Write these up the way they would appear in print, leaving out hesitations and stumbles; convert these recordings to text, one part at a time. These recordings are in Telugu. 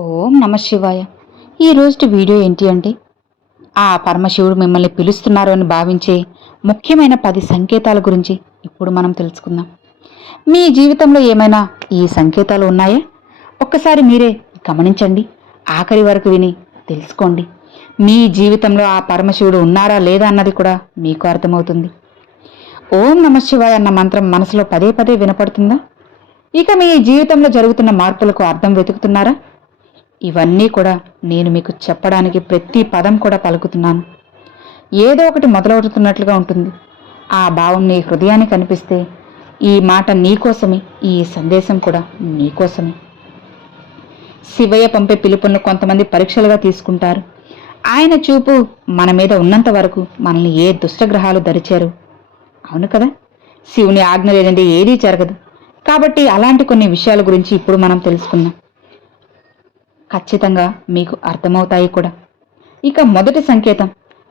ఓం నమ శివాయ. ఈ రోజు వీడియో ఏంటి అంటే, ఆ పరమశివుడు మిమ్మల్ని పిలుస్తున్నారు అని భావించే ముఖ్యమైన 10 సంకేతాల గురించి ఇప్పుడు మనం తెలుసుకుందాం. మీ జీవితంలో ఏమైనా ఈ సంకేతాలు ఉన్నాయా? ఒక్కసారి మీరే గమనించండి. ఆఖరి వరకు విని తెలుసుకోండి. మీ జీవితంలో ఆ పరమశివుడు ఉన్నారా లేదా అన్నది కూడా మీకు అర్థమవుతుంది. ఓం నమ శివాయ అన్న మంత్రం మనసులో పదే పదే వినపడుతుందా? ఇక మీ జీవితంలో జరుగుతున్న మార్పులకు అర్థం వెతుకుతున్నారా? ఇవన్నీ కూడా నేను మీకు చెప్పడానికి ప్రతి పదం కూడా పలుకుతున్నాను. ఏదో ఒకటి మొదలవుతున్నట్లుగా ఉంటుంది. ఆ భావం నీ హృదయానికి కనిపిస్తే ఈ మాట నీకోసమే, ఈ సందేశం కూడా నీకోసమే. శివయ్య పంపే పిలుపులను కొంతమంది పరీక్షలుగా తీసుకుంటారు. ఆయన చూపు మన మీద ఉన్నంత వరకు మనల్ని ఏ దుష్టగ్రహాలు దరిచారు. అవును కదా, శివుని ఆజ్ఞ లేదంటే ఏదీ జరగదు. కాబట్టి అలాంటి కొన్ని విషయాల గురించి ఇప్పుడు మనం తెలుసుకుందాం. ఖచ్చితంగా మీకు అర్థమవుతాయి కూడా. ఇక మొదటి సంకేతం,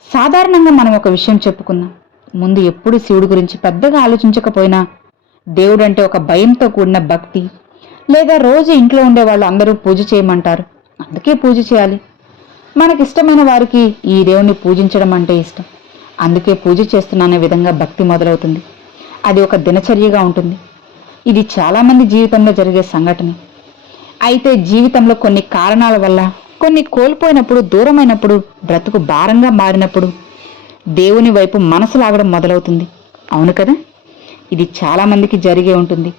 సాధారణంగా మనం ఒక విషయం చెప్పుకుందాం. ముందు ఎప్పుడు శివుడి గురించి పెద్దగా ఆలోచించకపోయినా దేవుడంటే ఒక భయంతో కూడిన భక్తి, లేదా రోజు ఇంట్లో ఉండే వాళ్ళు అందరూ పూజ చేయమంటారు, అందుకే పూజ చేయాలి. మనకిష్టమైన వారికి ఈ దేవుణ్ణి పూజించడం అంటే ఇష్టం, అందుకే పూజ చేస్తున్నానే విధంగా భక్తి మొదలవుతుంది. అది ఒక దినచర్యగా ఉంటుంది. ఇది చాలామంది జీవితంలో జరిగే సంఘటన. అయితే జీవితంలో కొన్ని కారణాల వల్ల కొన్ని కోల్పోయినప్పుడు, దూరమైనప్పుడు, బ్రతుకు భారంగా మారినప్పుడు దేవుని వైపు మనసు లాగడం మొదలవుతుంది. అవును కదా, ఇది చాలామందికి జరిగే ఉంటుంది.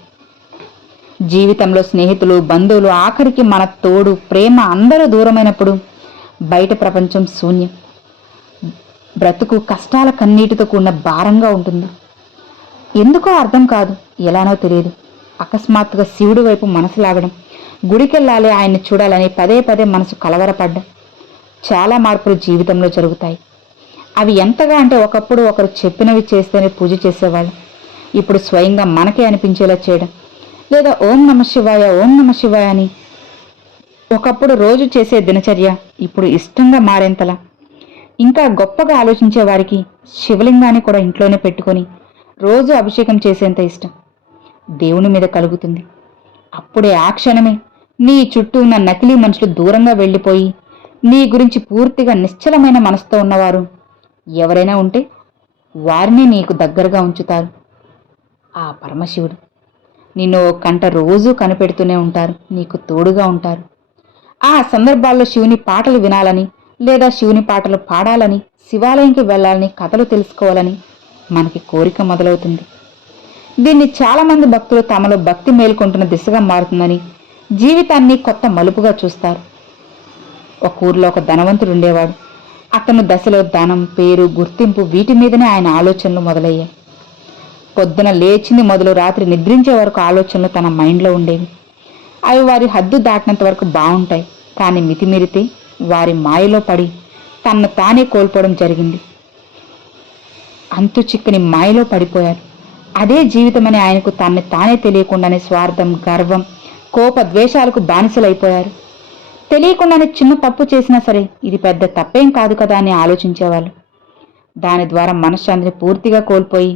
జీవితంలో స్నేహితులు, బంధువులు, ఆఖరికి మన తోడు, ప్రేమ అందరూ దూరమైనప్పుడు బయట ప్రపంచం శూన్యం. బ్రతుకు కష్టాల కన్నీటితో కూడిన భారంగా ఉంటుంది. ఎందుకో అర్థం కాదు, ఎలానో తెలియదు. అకస్మాత్తుగా శివుడి వైపు మనసు లాగడం, గుడికెళ్ళాలి, ఆయన్ని చూడాలని పదే పదే మనసు కలవరపడ్డం, చాలా మార్పులు జీవితంలో జరుగుతాయి. అవి ఎంతగా అంటే, ఒకప్పుడు ఒకరు చెప్పినవి చేస్తేనే పూజ చేసేవాళ్ళం. ఇప్పుడు స్వయంగా మనకే అనిపించేలా చేయడం, లేదా ఓం నమ శివాయ, ఓం నమ శివాయ అని ఒకప్పుడు రోజు చేసే దినచర్య ఇప్పుడు ఇష్టంగా మారేంతలా. ఇంకా గొప్పగా ఆలోచించే వారికి శివలింగాన్ని కూడా ఇంట్లోనే పెట్టుకొని రోజు అభిషేకం చేసేంత ఇష్టం దేవుని మీద కలుగుతుంది. అప్పుడే ఆ క్షణమే నీ చుట్టూ ఉన్న నకిలీ మనుషులు దూరంగా వెళ్ళిపోయి నీ గురించి పూర్తిగా నిశ్చలమైన మనసుతో ఉన్నవారు ఎవరైనా ఉంటే వారిని నీకు దగ్గరగా ఉంచుతారు. ఆ పరమశివుడు నిన్ను ఓ కంట రోజూ కనిపెడుతూనే ఉంటారు, నీకు తోడుగా ఉంటారు. ఆ సందర్భాల్లో శివుని పాటలు వినాలని, లేదా శివుని పాటలు పాడాలని, శివాలయంకి వెళ్ళాలని, కథలు తెలుసుకోవాలని మనకి కోరిక మొదలవుతుంది. దీన్ని చాలామంది భక్తులు తమలో భక్తి మేల్కొంటున్న దిశగా మారుతుందని జీవితాన్ని కొత్త మలుపుగా చూస్తారు. ఒక ఊర్లో ఒక ధనవంతుడు ఉండేవాడు. అతను దశలో ధనం, పేరు, గుర్తింపు వీటి మీదనే ఆయన ఆలోచనలు మొదలయ్యాయి. పొద్దున లేచింది మొదలు రాత్రి నిద్రించే వరకు ఆలోచనలు తన మైండ్లో ఉండేవి. అవి వారి హద్దు దాటినంత వరకు బాగుంటాయి, కానీ మితిమీరితే వారి మాయలో పడి తనను తానే కోల్పోవడం జరిగింది. అంతు చిక్కని మాయలో పడిపోయారు. అదే జీవితమని ఆయనకు తనని తానే తెలియకుండానే స్వార్థం, గర్వం, కోప ద్వేషాలకు బానిసలైపోయారు. తెలియకుండానే చిన్న తప్పు చేసినా సరే ఇది పెద్ద తప్పేం కాదు కదా అని ఆలోచించేవాళ్ళు. దాని ద్వారా మనశ్శాంతిని పూర్తిగా కోల్పోయి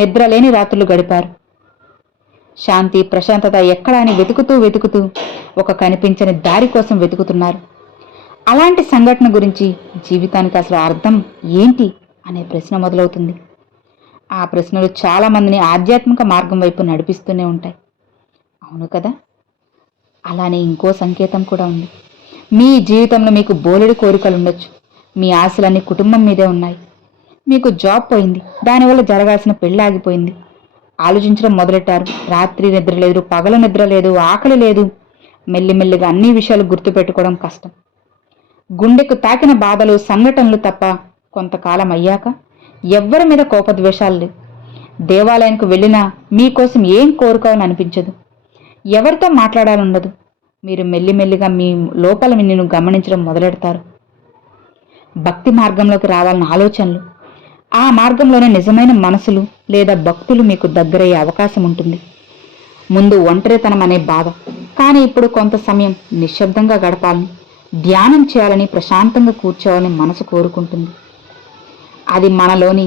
నిద్రలేని రాత్రులు గడిపారు. శాంతి, ప్రశాంతత ఎక్కడా అని వెతుకుతూ వెతుకుతూ ఒక కనిపించని దారి కోసం వెతుకుతున్నారు. అలాంటి సంఘటన గురించి జీవితానికి అసలు అర్థం ఏంటి అనే ప్రశ్న మొదలవుతుంది. ఆ ప్రశ్నలు చాలామందిని ఆధ్యాత్మిక మార్గం వైపు నడిపిస్తూనే ఉంటాయి. అవును కదా. అలానే ఇంకో సంకేతం కూడా ఉంది. మీ జీవితంలో మీకు బోలెడు కోరికలు ఉండొచ్చు. మీ ఆశలన్నీ కుటుంబం మీదే ఉన్నాయి. మీకు జాబ్ పోయింది, దానివల్ల జరగాల్సిన పెళ్లి ఆగిపోయింది. ఆలోచించడం మొదలెట్టారు. రాత్రి నిద్ర లేదు, పగలు నిద్ర లేదు, ఆకలి లేదు. మెల్లిమెల్లిగా అన్ని విషయాలు గుర్తుపెట్టుకోవడం కష్టం. గుండెకు తాకిన బాధలు, సంఘటనలు తప్ప కొంతకాలం అయ్యాక ఎవ్వరి మీద కోపద్వేషాలు లేవు. దేవాలయానికి వెళ్ళినా మీకోసం ఏం కోరుకోవాలని అనిపించదు. ఎవరితో మాట్లాడాలనుండదు. మీరు మెల్లిమెల్లిగా మీ లోపల నిన్ను గమనించడం మొదలెడతారు. భక్తి మార్గంలోకి రావాలన్న ఆలోచనలు, ఆ మార్గంలోనే నిజమైన మనసులు లేదా భక్తులు మీకు దగ్గరయ్యే అవకాశం ఉంటుంది. ముందు ఒంటరితనం అనే బాధ, కానీ ఇప్పుడు కొంత సమయం నిశ్శబ్దంగా గడపాలని, ధ్యానం చేయాలని, ప్రశాంతంగా కూర్చోవాలని మనసు కోరుకుంటుంది. అది మనలోని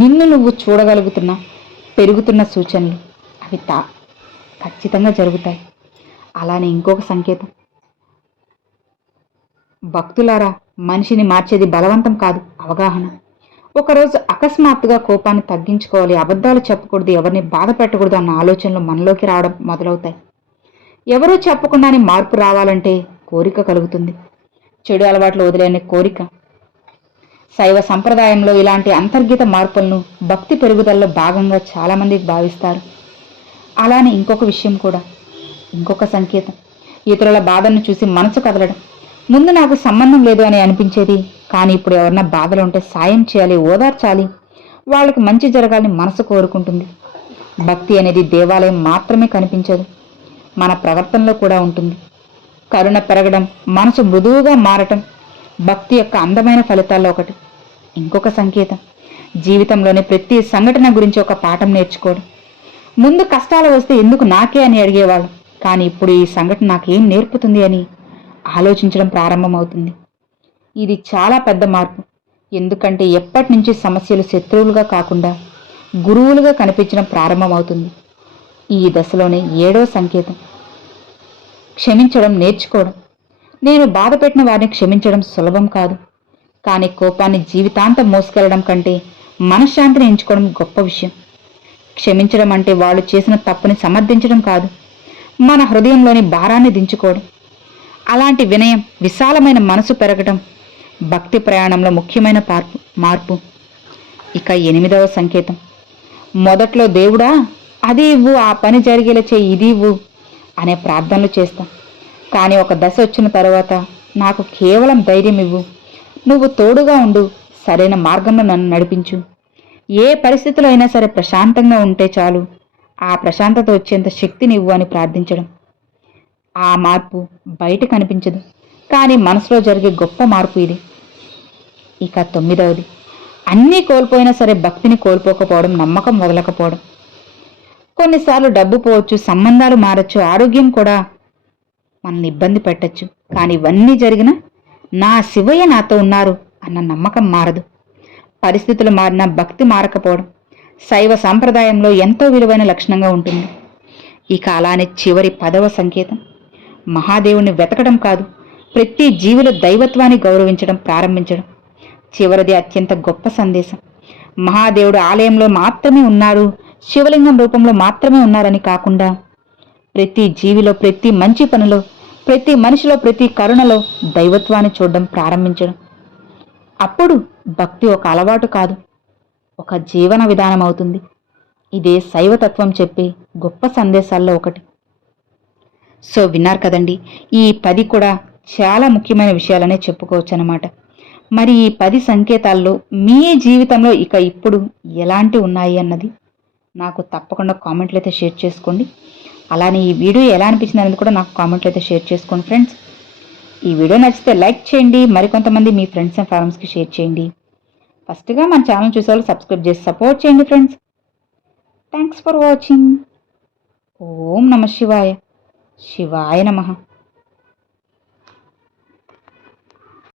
నిన్ను నువ్వు చూడగలుగుతున్న పెరుగుతున్న సూచనలు. అవి ఖచ్చితంగా జరుగుతాయి. అలానే ఇంకొక సంకేతం, భక్తులారా, మనిషిని మార్చేది బలవంతం కాదు, అవగాహన. ఒకరోజు అకస్మాత్తుగా కోపాన్ని తగ్గించుకోవాలి, అబద్ధాలు చెప్పకూడదు, ఎవరిని బాధ పెట్టకూడదు అన్న ఆలోచనలు మనలోకి రావడం మొదలవుతాయి. ఎవరూ చెప్పకుండానే మార్పు రావాలంటే కోరిక కలుగుతుంది. చెడు అలవాట్లు వదిలేని కోరిక. శైవ సంప్రదాయంలో ఇలాంటి అంతర్గత మార్పులను భక్తి పెరుగుదలలో భాగంగా చాలామంది భావిస్తారు. అలానే ఇంకొక విషయం కూడా, ఇంకొక సంకేతం. ఇతరుల బాధను చూసి మనసు కదలడం. ముందు నాకు సంబంధం లేదు అని అనిపించేది, కానీ ఇప్పుడు ఎవరన్నా బాధలు ఉంటే సాయం చేయాలి, ఓదార్చాలి, వాళ్ళకి మంచి జరగాలని మనసు కోరుకుంటుంది. భక్తి అనేది దేవాలయం మాత్రమే కనిపించదు, మన ప్రవర్తనలో కూడా ఉంటుంది. కరుణ పెరగడం, మనసు మృదువుగా మారటం భక్తి యొక్క అందమైన ఫలితాల్లో ఒకటి. ఇంకొక సంకేతం, జీవితంలోని ప్రతి సంఘటన గురించి ఒక పాఠం నేర్చుకోవడం. ముందు కష్టాలు వస్తే ఎందుకు నాకే అని అడిగేవాళ్ళు, కానీ ఇప్పుడు ఈ సంఘటన నాకేం నేర్పుతుంది అని ఆలోచించడం ప్రారంభమవుతుంది. ఇది చాలా పెద్ద మార్పు. ఎందుకంటే ఎప్పటి నుంచి సమస్యలు శత్రువులుగా కాకుండా గురువులుగా కనిపించడం ప్రారంభమవుతుంది. ఈ దశలోనే 7వ సంకేతం, క్షమించడం నేర్చుకోవడం. నేను బాధ పెట్టిన వారిని క్షమించడం సులభం కాదు, కానీ కోపాన్ని జీవితాంతం మోసుకెళ్లడం కంటే మనశ్శాంతిని ఎంచుకోవడం గొప్ప విషయం. క్షమించడం అంటే వాళ్ళు చేసిన తప్పుని సమర్థించడం కాదు, మన హృదయంలోని భారాన్ని దించుకోవడం. అలాంటి వినయం, విశాలమైన మనసు పెరగడం భక్తి ప్రయాణంలో ముఖ్యమైన మార్పు. ఇక 8వ సంకేతం, మొదట్లో దేవుడా అది ఇవ్వు, ఆ పని జరిగేలా చేయి, ఇది ఇవ్వు అనే ప్రార్థనలు చేస్తాం. కానీ ఒక దశ వచ్చిన తర్వాత నాకు కేవలం ధైర్యం ఇవ్వు, నువ్వు తోడుగా ఉండు, సరైన మార్గంలో నన్ను నడిపించు, ఏ పరిస్థితిలో అయినా సరే ప్రశాంతంగా ఉంటే చాలు, ఆ ప్రశాంతత వచ్చేంత శక్తిని ఇవ్వు అని ప్రార్థించడం. ఆ మార్పు బయట కనిపించదు, కానీ మనసులో జరిగే గొప్ప మార్పు ఇది. ఇక 9వది, అన్నీ కోల్పోయినా సరే భక్తిని కోల్పోకపోవడం, నమ్మకం వదలకపోవడం. కొన్నిసార్లు డబ్బు పోవచ్చు, సంబంధాలు మారచ్చు, ఆరోగ్యం కూడా మనల్ని ఇబ్బంది పెట్టచ్చు, కానీ ఇవన్నీ జరిగినా నా శివయ్య నాతో ఉన్నారు అన్న నమ్మకం మారదు. పరిస్థితులు మారినా భక్తి మారకపోవడం శైవ సాంప్రదాయంలో ఎంతో విలువైన లక్షణంగా ఉంటుంది. ఇక అలానే చివరి 10వ సంకేతం, మహాదేవుని వెతకడం కాదు, ప్రతి జీవుల దైవత్వాన్ని గౌరవించడం ప్రారంభించడం. చివరిది అత్యంత గొప్ప సందేశం. మహాదేవుడు ఆలయంలో మాత్రమే ఉన్నారు, శివలింగం రూపంలో మాత్రమే ఉన్నారని కాకుండా ప్రతి జీవిలో, ప్రతి మంచి పనిలో, ప్రతి మనిషిలో, ప్రతి కరుణలో దైవత్వాన్ని చూడడం ప్రారంభించడం. అప్పుడు భక్తి ఒక అలవాటు కాదు, ఒక జీవన విధానం అవుతుంది. ఇదే శైవతత్వం చెప్పే గొప్ప సందేశాల్లో ఒకటి. సో విన్నారు కదండి, ఈ 10 కూడా చాలా ముఖ్యమైన విషయాలనే చెప్పుకోవచ్చు అన్నమాట. మరి ఈ 10 సంకేతాల్లో మీ జీవితంలో ఇక ఇప్పుడు ఎలాంటి ఉన్నాయి అన్నది నాకు తప్పకుండా కామెంట్లు అయితే షేర్ చేసుకోండి. అలానే ఈ వీడియో ఎలా అనిపించింది అనేది కూడా నాకు కామెంట్లు అయితే షేర్ చేసుకోండి ఫ్రెండ్స్. ఈ వీడియో నచ్చితే లైక్ చేయండి, మరికొంతమంది మీ ఫ్రెండ్స్ అండ్ ఫ్యామిలీస్కి షేర్ చేయండి. ఫస్ట్గా మన ఛానల్ చూసేవాళ్ళు సబ్స్క్రైబ్ చేసి సపోర్ట్ చేయండి ఫ్రెండ్స్. Thanks for watching. ఓం నమ శివాయ. శివాయ నమః.